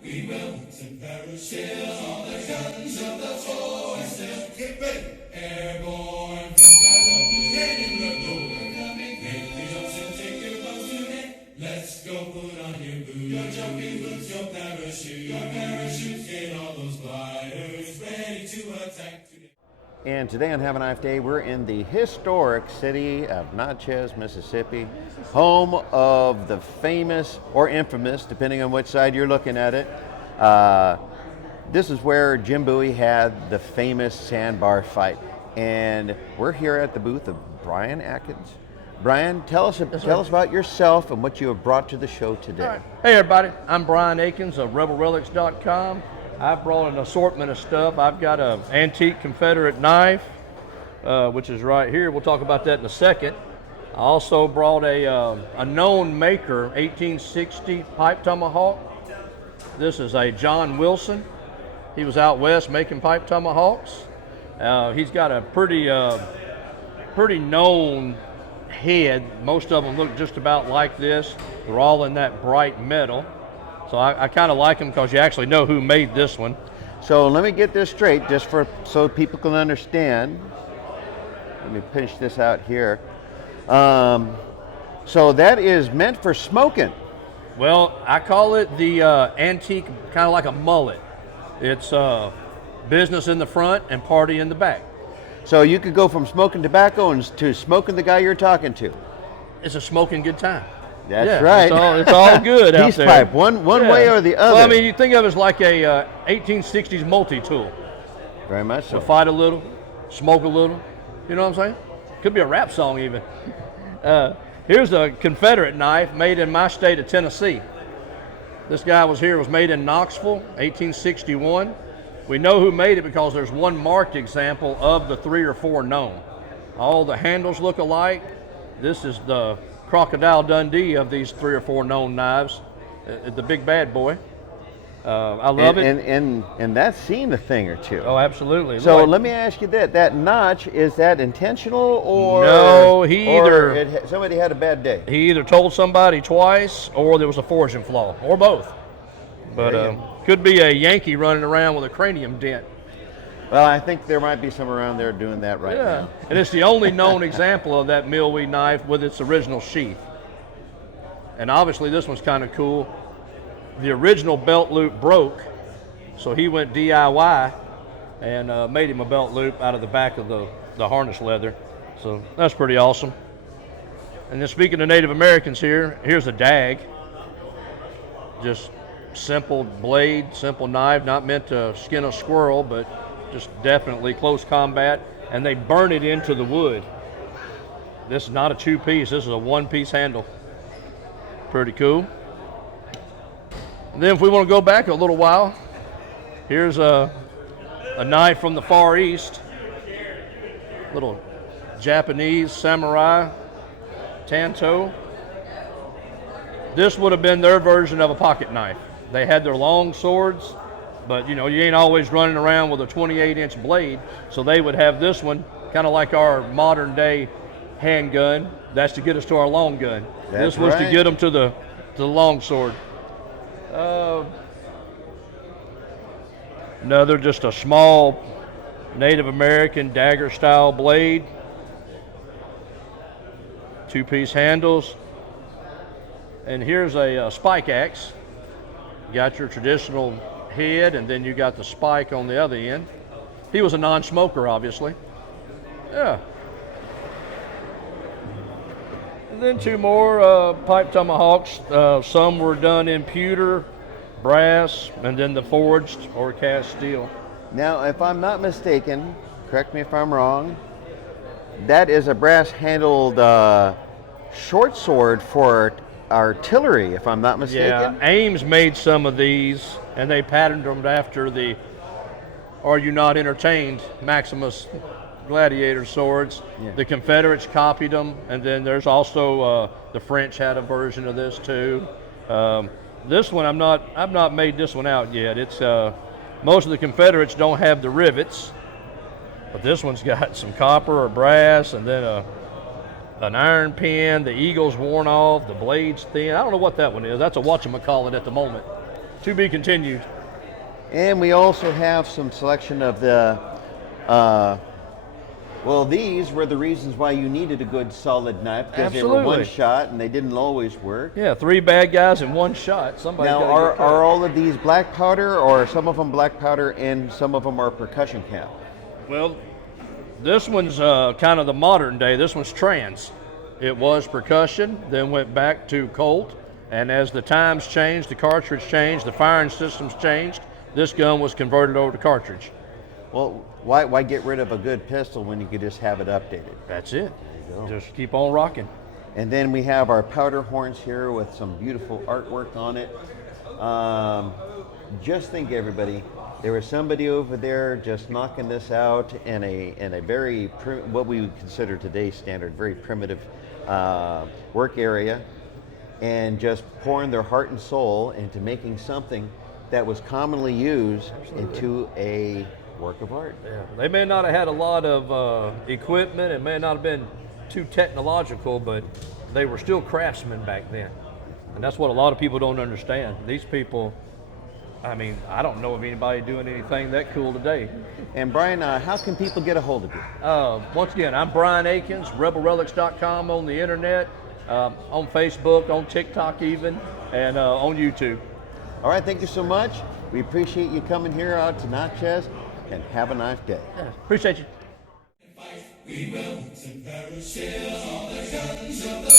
We will to parachute all the guns of the foe and still get ready. Airborne from skies of the head in the door. Coming, make the jumps and take your boats today. Let's go put on your boots, your jumping boots, your parachutes, get all those gliders ready to attack today. And today on Have a Knife Day, we're in the historic city of Natchez, Mississippi, home of the famous or infamous, depending on which side you're looking at it. This is where Jim Bowie had the famous sandbar fight. And we're here at the booth of Brian Akins. Brian, tell us about yourself and what you have brought to the show today. Right. Hey everybody, I'm Brian Akins of RebelRelics.com. I've brought an assortment of stuff. I've got an antique Confederate knife, which is right here. We'll talk about that in a second. I also brought a known maker, 1860 pipe tomahawk. This is a John Wilson. He was out west making pipe tomahawks. He's got a pretty known head. Most of them look just about like this. They're all in that bright metal. So I kind of like them because you actually know who made this one. So let me get this straight, so people can understand. Let me pinch this out here. So that is meant for smoking. Well, I call it the antique, kind of like a mullet. It's business in the front and party in the back. So you could go from smoking tobacco to smoking the guy you're talking to. It's a smoking good time. That's right. It's all good out Peace there. pipe, one way or the other. Well, I mean, you think of it as like a 1860s multi-tool. Very much so. You'll fight a little, smoke a little. You know what I'm saying? Could be a rap song even. Here's a Confederate knife made in my state of Tennessee. This guy was made in Knoxville, 1861. We know who made it because there's one marked example of the 3 or 4 known. All the handles look alike. This is the Crocodile Dundee of these 3 or 4 known knives, the big bad boy. I love it. And that's seen a thing or two. Oh, absolutely. So let me ask you that notch, is that intentional or? No, somebody had a bad day. He either told somebody twice or there was a forging flaw, or both. But could be a Yankee running around with a cranium dent. Well, I think there might be some around there doing that right now. And it's the only known example of that Milwee knife with its original sheath. And obviously this one's kind of cool. The original belt loop broke, so he went DIY and made him a belt loop out of the back of the harness leather. So that's pretty awesome. And then speaking of Native Americans here's a dag. Just simple blade, simple knife, not meant to skin a squirrel, but just definitely close combat, and they burn it into the wood. This is not a 2-piece, this is a 1-piece handle. Pretty cool. And then if we want to go back a little while, here's a knife from the Far East. Little Japanese samurai tanto. This would have been their version of a pocket knife. They had their long swords, but you ain't always running around with a 28-inch blade, so they would have this one, kind of like our modern day handgun. That's to get us to our long gun. This was to get them to the long sword. Another just a small Native American dagger style blade. 2-piece handles. And here's a spike axe. You got your traditional head, and then you got the spike on the other end. He was a non-smoker, obviously. Yeah. And then 2 more pipe tomahawks. Some were done in pewter, brass, and then the forged or cast steel. Now, if I'm not mistaken, correct me if I'm wrong, that is a brass-handled short sword for artillery, if I'm not mistaken. Yeah, Ames made some of these, and they patterned them after the "Are You Not Entertained" Maximus gladiator swords. Yeah. The Confederates copied them, and then there's also the French had a version of this too. This one I've not made this one out yet. It's most of the Confederates don't have the rivets, but this one's got some copper or brass, and then an iron pin. The eagle's worn off, the blade's thin. I don't know what that one is. That's a whatchamacallit at the moment. To be continued. And we also have some selection of the, well, these were the reasons why you needed a good solid knife, because they were one shot and they didn't always work. Yeah, 3 bad guys in one shot. Somebody. Now, are all of these black powder, or some of them black powder and some of them are percussion cap? Well, this one's kind of the modern day. This one's trans. It was percussion, then went back to Colt, and as the times changed, the cartridge changed, the firing systems changed, this gun was converted over to cartridge. Well, why get rid of a good pistol when you could just have it updated? That's it. Just keep on rocking. And then we have our powder horns here with some beautiful artwork on it. Just think, everybody, there was somebody over there just knocking this out in a very what we would consider today's standard, very primitive work area, and just pouring their heart and soul into making something that was commonly used into a work of art. Yeah. They may not have had a lot of equipment, it may not have been too technological, but they were still craftsmen back then. And that's what a lot of people don't understand. These people, I mean, I don't know of anybody doing anything that cool today. And Brian, how can people get a hold of you? Once again, I'm Brian Akins, rebelrelics.com on the internet, on Facebook, on TikTok even, and on YouTube. All right, thank you so much. We appreciate you coming here out to Natchez, and have a nice day. Yeah, appreciate you. We will, and perish all the guns of the